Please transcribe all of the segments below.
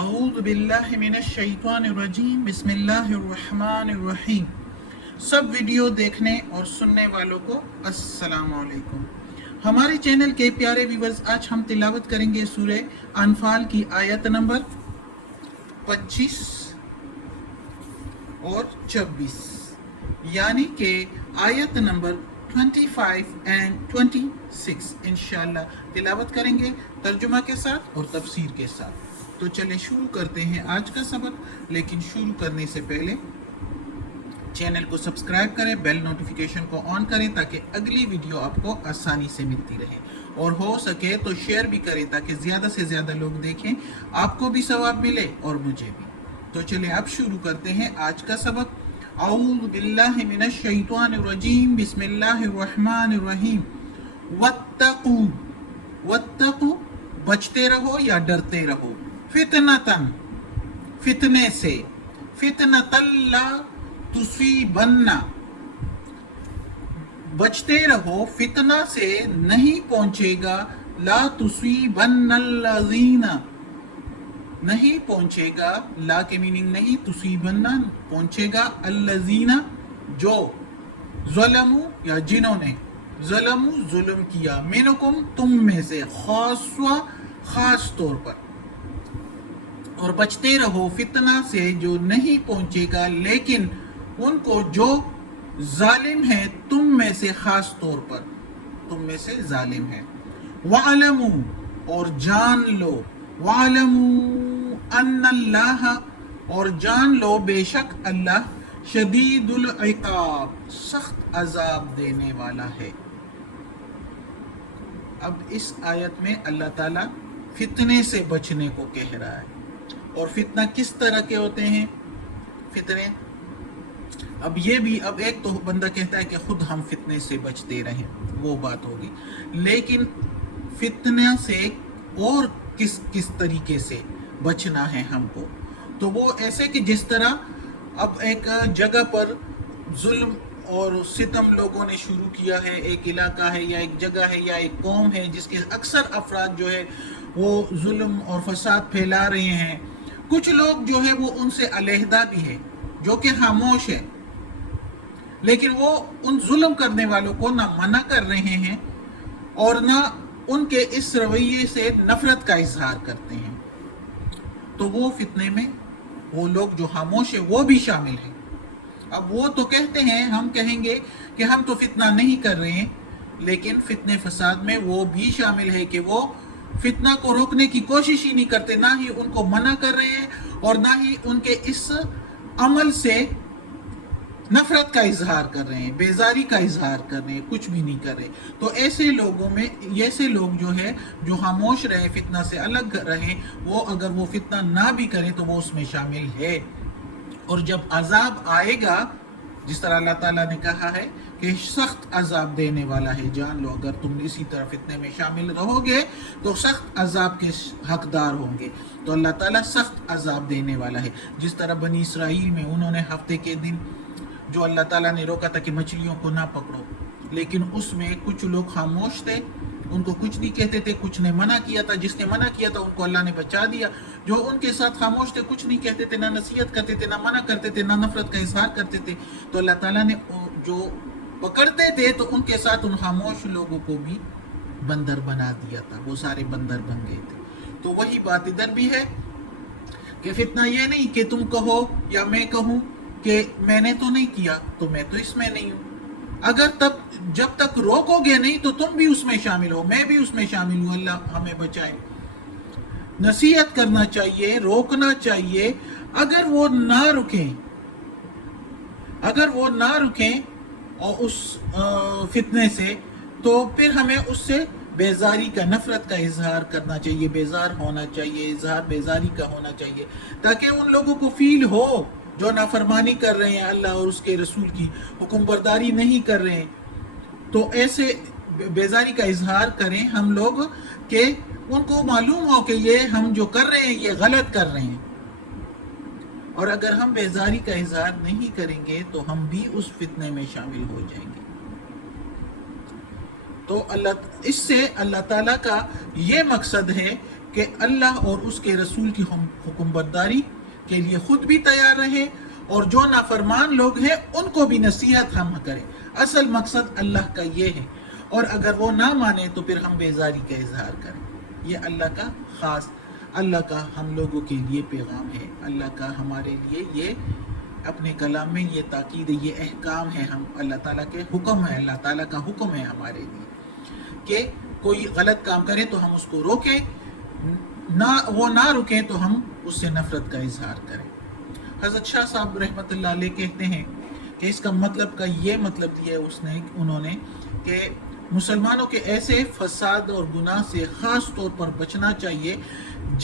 اعوذ باللہ من الشیطان الرجیم بسم اللہ الرحمن الرحیم۔ سب ویڈیو دیکھنے اور سننے والوں کو السلام علیکم۔ ہمارے چینل کے پیارے ویورز، آج ہم تلاوت کریں گے سورہ انفال کی آیت نمبر 25 اور 26، یعنی کہ آیت نمبر 25 and 26 انشاءاللہ تلاوت کریں گے ترجمہ کے ساتھ اور تفسیر کے ساتھ۔ تو چلیں شروع کرتے ہیں آج کا سبق، لیکن شروع کرنے سے پہلے چینل کو سبسکرائب کریں، بیل نوٹیفیکیشن کو آن کریں تاکہ اگلی ویڈیو آپ کو آسانی سے ملتی رہے، اور ہو سکے تو شیئر بھی کریں تاکہ زیادہ سے زیادہ لوگ دیکھیں، آپ کو بھی ثواب ملے اور مجھے بھی۔ تو چلیں اب شروع کرتے ہیں آج کا سبق۔ اعوذ باللہ من الشیطان الرجیم بسم اللہ الرحمن الرحیم۔ واتقوا، واتقوا بچتے رہو یا ڈرتے رہو، فتنتن فتنے سے، فتنۃ لا تصیبن بچتے رہو فتنہ سے نہیں پہنچے گا، لا تصیبن الذین نہیں پہنچے گا، لا کے میننگ نہیں، تصیبن پہنچے گا، الذین جو ظلموا یا جنہوں نے ظلموا ظلم کیا، منکم تم میں سے، خاص طور پر، اور بچتے رہو فتنہ سے جو نہیں پہنچے گا لیکن ان کو جو ظالم ہے تم میں سے، خاص طور پر تم میں سے ظالم ہے۔ وَعَلَمُوا اور جان لو، وَعَلَمُوا أَنَّ اللَّهَ اور جان لو بے شک اللہ، شدید العقاب سخت عذاب دینے والا ہے۔ اب اس آیت میں اللہ تعالیٰ فتنے سے بچنے کو کہہ رہا ہے، اور فتنہ کس طرح کے ہوتے ہیں فتنے؟ اب یہ بھی، اب ایک تو بندہ کہتا ہے کہ خود ہم فتنے سے بچتے رہیں، وہ بات ہوگی، لیکن فتنہ سے اور کس طریقے سے بچنا ہے ہم کو، تو وہ ایسے کہ جس طرح اب ایک جگہ پر ظلم اور ستم لوگوں نے شروع کیا ہے، ایک علاقہ ہے یا ایک جگہ ہے یا ایک قوم ہے جس کے اکثر افراد جو ہے وہ ظلم اور فساد پھیلا رہے ہیں، کچھ لوگ جو ہے وہ ان سے علیحدہ بھی ہے، جو کہ خاموش ہے، لیکن وہ ان ظلم کرنے والوں کو نہ منع کر رہے ہیں اور نہ ان کے اس رویے سے نفرت کا اظہار کرتے ہیں، تو وہ فتنے میں وہ لوگ جو خاموش ہے وہ بھی شامل ہیں۔ اب وہ تو کہتے ہیں، ہم کہیں گے کہ ہم تو فتنہ نہیں کر رہے ہیں، لیکن فتنے فساد میں وہ بھی شامل ہے کہ وہ فتنہ کو روکنے کی کوشش ہی نہیں کرتے، نہ ہی ان کو منع کر رہے ہیں اور نہ ہی ان کے اس عمل سے نفرت کا اظہار کر رہے ہیں، بیزاری کا اظہار کر رہے ہیں، کچھ بھی نہیں کر رہے۔ تو ایسے لوگوں میں، ایسے لوگ جو ہے جو خاموش رہے، فتنہ سے الگ رہیں، وہ اگر وہ فتنہ نہ بھی کریں تو وہ اس میں شامل ہے۔ اور جب عذاب آئے گا، جس طرح اللہ تعالیٰ نے کہا ہے کہ سخت عذاب دینے والا ہے، جان لو اگر تم اسی طرح فتنے میں شامل رہو گے تو سخت عذاب کے حقدار ہوں گے۔ تو اللہ تعالیٰ سخت عذاب دینے والا ہے، جس طرح بنی اسرائیل میں انہوں نے ہفتے کے دن جو اللہ تعالیٰ نے روکا تھا کہ مچھلیوں کو نہ پکڑو، لیکن اس میں کچھ لوگ خاموش تھے، ان کو کچھ نہیں کہتے تھے، کچھ نے منع کیا تھا، جس نے منع کیا تھا ان کو اللہ نے بچا دیا، جو ان کے ساتھ خاموش تھے، کچھ نہیں کہتے تھے، نہ نصیحت کرتے تھے، نہ منع کرتے تھے، نہ نفرت کا اظہار کرتے تھے، تو اللہ تعالیٰ نے جو پکڑتے تھے تو ان کے ساتھ ان خاموش لوگوں کو بھی بندر بنا دیا تھا، وہ سارے بندر بن گئے تھے۔ تو وہی بات ادھر بھی ہے کہ فتنہ یہ نہیں کہ تم کہو یا میں کہوں کہ میں نے تو نہیں کیا تو میں تو اس میں نہیں ہوں، اگر جب تک روکو گے نہیں تو تم بھی اس میں شامل ہو، میں بھی اس میں شامل ہوں، اللہ ہمیں بچائے۔ نصیحت کرنا چاہیے، روکنا چاہیے، اگر وہ نہ رکیں، اور اس فتنے سے، تو پھر ہمیں اس سے بیزاری کا، نفرت کا اظہار کرنا چاہیے، بیزار ہونا چاہیے، اظہار بیزاری کا ہونا چاہیے، تاکہ ان لوگوں کو فیل ہو جو نافرمانی کر رہے ہیں اللہ اور اس کے رسول کی، حکم برداری نہیں کر رہے ہیں، تو ایسے بیزاری کا اظہار کریں ہم لوگ کہ ان کو معلوم ہو کہ یہ ہم جو کر رہے ہیں یہ غلط کر رہے ہیں۔ اور اگر ہم بیزاری کا اظہار نہیں کریں گے تو ہم بھی اس فتنے میں شامل ہو جائیں گے۔ تو اس سے اللہ تعالیٰ کا یہ مقصد ہے کہ اللہ اور اس کے رسول کی حکم برداری کے لیے خود بھی تیار رہے اور جو نافرمان لوگ ہیں ان کو بھی نصیحت ہم کریں. اصل مقصد اللہ کا یہ ہے، اور اگر وہ نہ مانے تو پھر ہم بیزاری کا اظہار کریں. یہ اللہ کا خاص، اللہ کا ہم لوگوں کے لیے پیغام ہے. اللہ کا ہمارے لیے یہ اپنے کلام میں یہ تاکید ہے، یہ احکام ہے، ہم اللہ تعالیٰ کے حکم ہے، اللہ تعالیٰ کا حکم ہے ہمارے لیے کہ کوئی غلط کام کرے تو ہم اس کو روکیں، وہ نہ رکیں تو ہم اس سے نفرت کا اظہار کریں. حضرت شاہ صاحب رحمۃ اللہ علیہ کہتے ہیں کہ اس کا مطلب کا یہ مطلب دیا انہوں نے کہ مسلمانوں کے ایسے فساد اور گناہ سے خاص طور پر بچنا چاہیے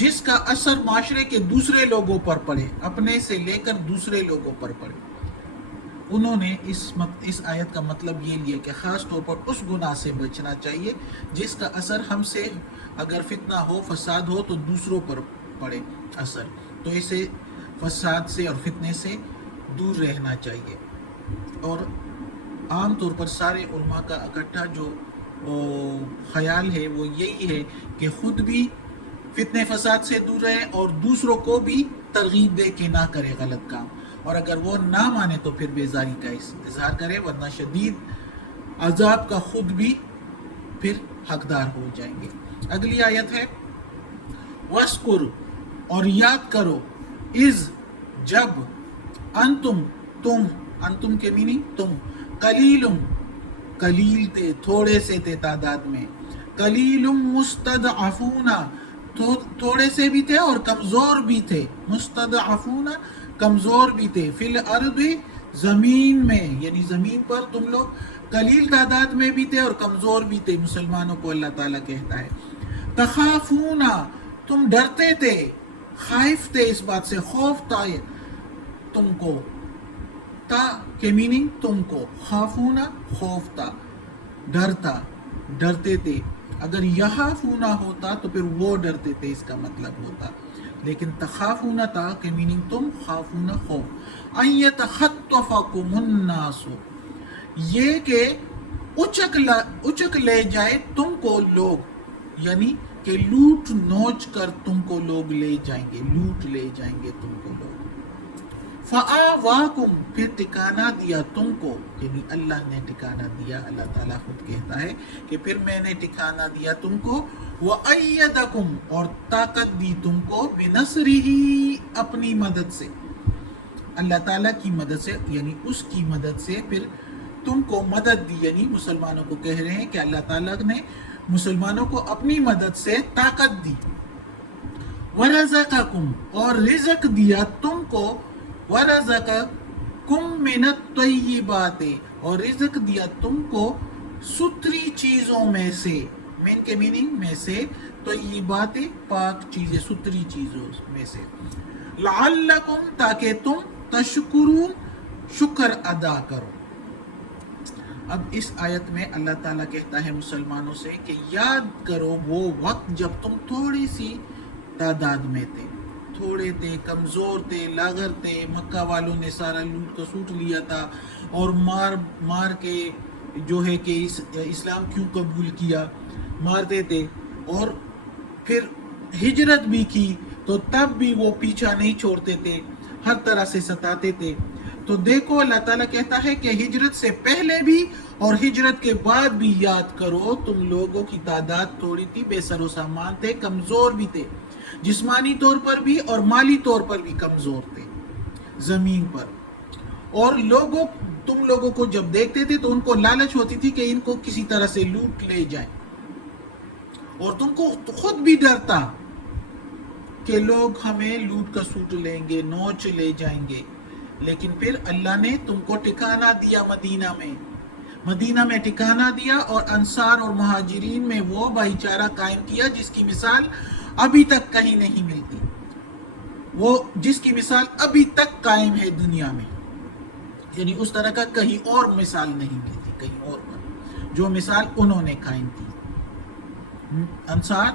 جس کا اثر معاشرے کے دوسرے لوگوں پر پڑے، اپنے سے لے کر دوسرے لوگوں پر پڑے. انہوں نے اس آیت کا مطلب یہ لیا کہ خاص طور پر اس گناہ سے بچنا چاہیے جس کا اثر ہم سے اگر فتنہ ہو، فساد ہو تو دوسروں پر پڑے اثر، تو اسے فساد سے اور فتنے سے دور رہنا چاہیے. اور عام طور پر سارے علماء کا اکٹھا جو خیال ہے وہ یہی ہے کہ خود بھی فتنے فساد سے دور رہے اور دوسروں کو بھی ترغیب دے کہ نہ کرے غلط کام، اور اگر وہ نہ مانے تو پھر بیزاری کا اظہار کرے، ورنہ شدید عذاب کا خود بھی پھر حقدار ہو جائیں گے. اگلی آیت ہے وَاسْكُرْ، اور یاد کرو، اِذْ، جب، انتم کے میننگ تم، قلیل تھے، تھوڑے سے تھے تعداد میں، قلیل مستضعفون، تھوڑے سے بھی تھے اور کمزور بھی تھے، مستضعفون کمزور بھی تھے، فی الارض زمین میں، یعنی زمین پر تم لوگ قلیل تعداد میں بھی تھے اور کمزور بھی تھے. مسلمانوں کو اللہ تعالیٰ کہتا ہے تخافون، تم ڈرتے تھے، خائف تھے اس بات سے، خوف تھا تم کو، تا کے میننگ تم کو، خافون خوف تھا، ڈرتے تھے. اگر یخافون ہوتا تو پھر وہ ڈرتے تھے اس کا مطلب ہوتا، لیکن تخافون تا کے میننگ تم، خافون خوف. ان یتخطفکم الناس، یہ کہ اچک لے جائے تم کو لوگ، یعنی کہ لوٹ نوچ کر تم کو لوگ لے جائیں گے، لوٹ لے جائیں گے تم کو لوگ. فآواکم، پھر ٹھکانہ دیا تم کو، یعنی اللہ نے ٹھکانہ دیا، اللہ تعالیٰ خود کہتا ہے کہ پھر میں نے ٹھکانہ دیا تم کو. وَأَيَّدَكُمْ، اور طاقت دی تم کو، بِنَصْرِهِ، اپنی مدد سے، اللہ تعالیٰ کی مدد سے، یعنی اس کی مدد سے پھر تم کو مدد دی، یعنی مسلمانوں کو کہہ رہے ہیں کہ اللہ تعالیٰ نے مسلمانوں کو اپنی مدد سے طاقت دی. وَرَزَقَكُمْ، اور رزق دیا تم کو، وَرَزَقَكُمْ مِنَ الطَّيِّبَاتِ، اور رزق دیا تم کو ستری چیزوں میں سے، من کے میننگ میں سے، طیبات پاک چیزیں، ستری چیزوں میں سے، لعلکم، تاکہ تم تشکرون، شکر ادا کرو. اب اس آیت میں اللہ تعالیٰ کہتا ہے مسلمانوں سے کہ یاد کرو وہ وقت جب تم تھوڑی سی تعداد میں تھے، تھوڑے تھے، کمزور تھے، لاغر تھے، مکہ والوں نے سارا لوٹ کو سوٹ لیا تھا اور مار کے جو ہے کہ اسلام کیوں قبول کیا، مارتے تھے، اور پھر ہجرت بھی کی تو تب بھی وہ پیچھا نہیں چھوڑتے تھے، ہر طرح سے ستاتے تھے. تو دیکھو اللہ تعالیٰ کہتا ہے کہ ہجرت سے پہلے بھی اور ہجرت کے بعد بھی یاد کرو، تم لوگوں کی تعداد تھوڑی تھی، بے سر و سامان تھے، کمزور بھی تھے، جسمانی طور پر بھی اور مالی طور پر بھی کمزور تھے زمین پر، اور تم لوگوں کو جب دیکھتے تھے تو ان کو لالچ ہوتی تھی کہ ان کو کسی طرح سے لوٹ لے جائیں، اور تم کو خود بھی ڈر تھا کہ لوگ ہمیں لوٹ کا سوٹ لیں گے، نوچ لے جائیں گے. لیکن پھر اللہ نے تم کو ٹھکانہ دیا، مدینہ میں ٹھکانہ دیا، اور انصار اور مہاجرین میں وہ بھائی چارہ قائم کیا جس کی مثال ابھی تک کہیں نہیں ملتی، وہ جس کی مثال ابھی تک قائم ہے دنیا میں، یعنی اس طرح کا کہیں اور مثال نہیں ملتی، کہیں اور پر جو مثال انہوں نے قائم کی. انصار،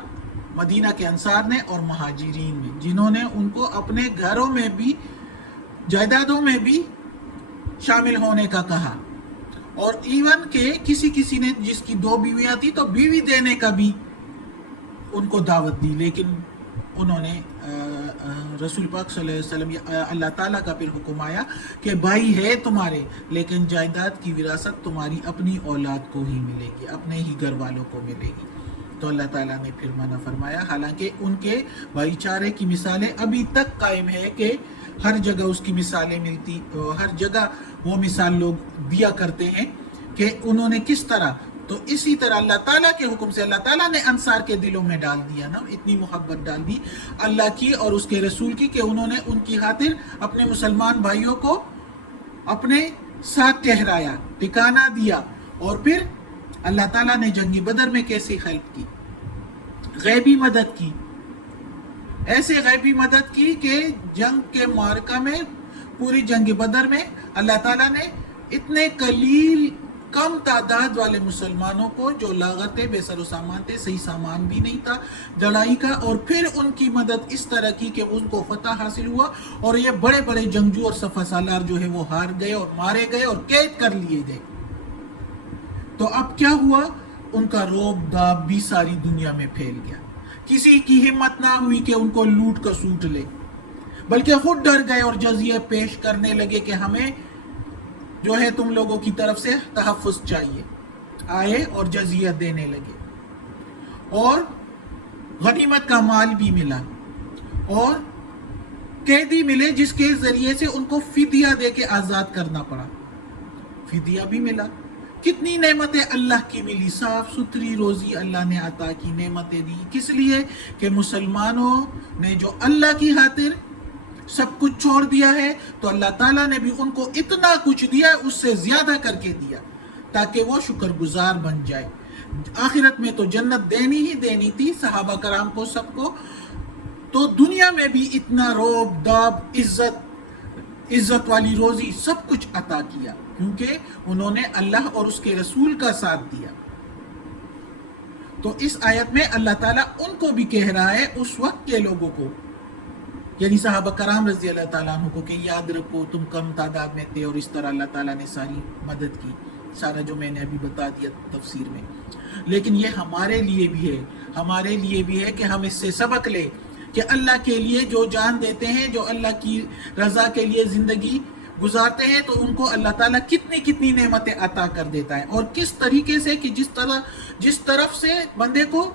مدینہ کے انصار نے، اور مہاجرین میں، جنہوں نے ان کو اپنے گھروں میں بھی، جائیدادوں میں بھی شامل ہونے کا کہا، اور ایون کہ کسی نے جس کی 2 بیویاں تھی تو بیوی دینے کا بھی ان کو دعوت دی، لیکن انہوں نے رسول پاک صلی اللہ علیہ وسلم اللہ تعالیٰ کا پھر حکم آیا کہ بھائی ہے تمہارے، لیکن جائیداد کی وراثت تمہاری اپنی اولاد کو ہی ملے گی، اپنے ہی گھر والوں کو ملے گی۔ تو اللہ تعالیٰ نے پھر منع فرمایا، حالانکہ ان کے بھائی چارے کی مثالیں ابھی تک قائم ہے کہ ہر جگہ اس کی مثالیں ملتی، ہر جگہ وہ مثال لوگ دیا کرتے ہیں کہ انہوں نے کس طرح۔ تو اسی طرح اللہ تعالیٰ کے حکم سے اللہ تعالیٰ نے انصار کے دلوں میں ڈال دیا نا، اتنی محبت ڈال دی اللہ کی اور اس کے رسول کی کہ انہوں نے ان کی خاطر اپنے مسلمان بھائیوں کو اپنے ساتھ ٹھہرایا، ٹھکانہ دیا۔ اور پھر اللہ تعالیٰ نے جنگ بدر میں کیسی ہیلپ کی، غیبی مدد کی، ایسے غیبی مدد کی کہ جنگ کے معرکہ میں، پوری جنگ بدر میں اللہ تعالیٰ نے اتنے قلیل کم تعداد والے مسلمانوں کو جو لاغت بے سر و سامان تھے، صحیح سامان بھی نہیں تھا لڑائی کا، اور پھر ان کی مدد اس طرح کی کہ ان کو فتح حاصل ہوا، اور یہ بڑے بڑے جنگجو اور سپہ سالار جو ہے وہ ہار گئے اور مارے گئے اور قید کر لیے گئے۔ تو اب کیا ہوا، ان کا روب داب بھی ساری دنیا میں پھیل گیا، کسی کی ہمت نہ ہوئی کہ ان کو لوٹ کر سوٹ لے، بلکہ خود ڈر گئے اور جزیہ پیش کرنے لگے کہ ہمیں جو ہے تم لوگوں کی طرف سے تحفظ چاہیے، آئے اور جزیہ دینے لگے، اور غنیمت کا مال بھی ملا، اور قیدی ملے جس کے ذریعے سے ان کو فدیہ دے کے آزاد کرنا پڑا، فدیہ بھی ملا۔ کتنی نعمتیں اللہ کی ملی، صاف ستھری روزی اللہ نے عطا کی، نعمتیں دی، کس لیے کہ مسلمانوں نے جو اللہ کی خاطر سب کچھ چھوڑ دیا ہے، تو اللہ تعالیٰ نے بھی ان کو اتنا کچھ دیا، اس سے زیادہ کر کے دیا، تاکہ وہ شکر گزار بن جائے۔ آخرت میں تو جنت دینی ہی دینی تھی صحابہ کرام کو، سب کو، تو دنیا میں بھی اتنا روب داب، عزت والی روزی، سب کچھ عطا کیا، کیونکہ انہوں نے اللہ اور اس کے رسول کا ساتھ دیا۔ تو اس آیت میں اللہ تعالیٰ ان کو بھی کہہ رہا ہے، اس وقت کے لوگوں کو، یعنی صحابہ کرام رضی اللہ تعالیٰ عنہ کو، کہ یاد رکھو تم کم تعداد میں تھے اور اس طرح اللہ تعالیٰ نے ساری مدد کی، سارا جو میں نے ابھی بتا دیا تفسیر میں۔ لیکن یہ ہمارے لیے بھی ہے، ہمارے لیے بھی ہے کہ ہم اس سے سبق لیں کہ اللہ کے لیے جو جان دیتے ہیں، جو اللہ کی رضا کے لیے زندگی گزارتے ہیں، تو ان کو اللہ تعالیٰ کتنی کتنی نعمتیں عطا کر دیتا ہے، اور کس طریقے سے کہ جس طرف سے بندے کو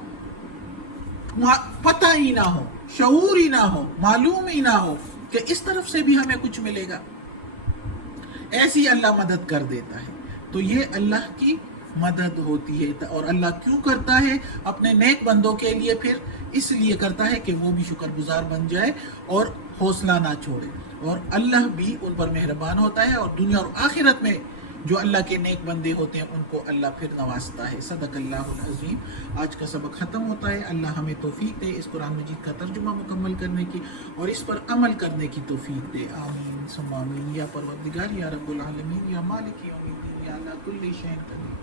پتہ ہی نہ ہو، شعور ہی نہ ہو، معلوم ہی نہ ہو کہ اس طرف سے بھی ہمیں کچھ ملے گا، ایسی اللہ مدد کر دیتا ہے۔ تو یہ اللہ کی مدد ہوتی ہے، اور اللہ کیوں کرتا ہے اپنے نیک بندوں کے لیے؟ پھر اس لیے کرتا ہے کہ وہ بھی شکر گزار بن جائے اور حوصلہ نہ چھوڑے، اور اللہ بھی ان پر مہربان ہوتا ہے، اور دنیا اور آخرت میں جو اللہ کے نیک بندے ہوتے ہیں ان کو اللہ پھر نوازتا ہے۔ صدق اللہ العظیم۔ آج کا سبق ختم ہوتا ہے۔ اللہ ہمیں توفیق دے اس قرآن مجید کا ترجمہ مکمل کرنے کی اور اس پر عمل کرنے کی توفیق دے، آمین ثم آمین۔ یا پروردگار، یا رب العالمین، یا مالک یوم الدین، یا اللہ کل شیء قدیر،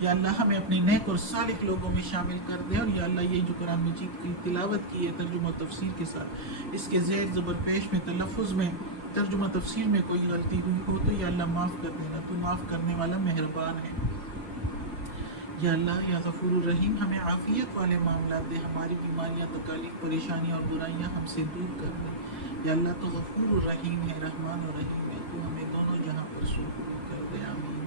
یا اللہ ہمیں اپنے نیک اور صالح لوگوں میں شامل کر دے، اور یا اللہ یہ جو قرآن مجید کی تلاوت کی ہے ترجمہ تفسیر کے ساتھ، اس کے زیر زبر پیش میں، تلفظ میں، ترجمہ تفسیر میں کوئی غلطی ہوئی ہو تو یا اللہ معاف کر دینا، تو معاف کرنے والا مہربان ہے۔ یا اللہ یا غفور الرحیم، ہمیں عافیت والے معاملات دے، ہماری بیماریاں، تکالیف، پریشانیاں اور برائیاں ہم سے دور کر دے۔ یا اللہ تو غفور الرحیم ہے، رحمان الرحیم ہے، تو ہمیں دونوں جہاں پر سکون کر دے، آمین۔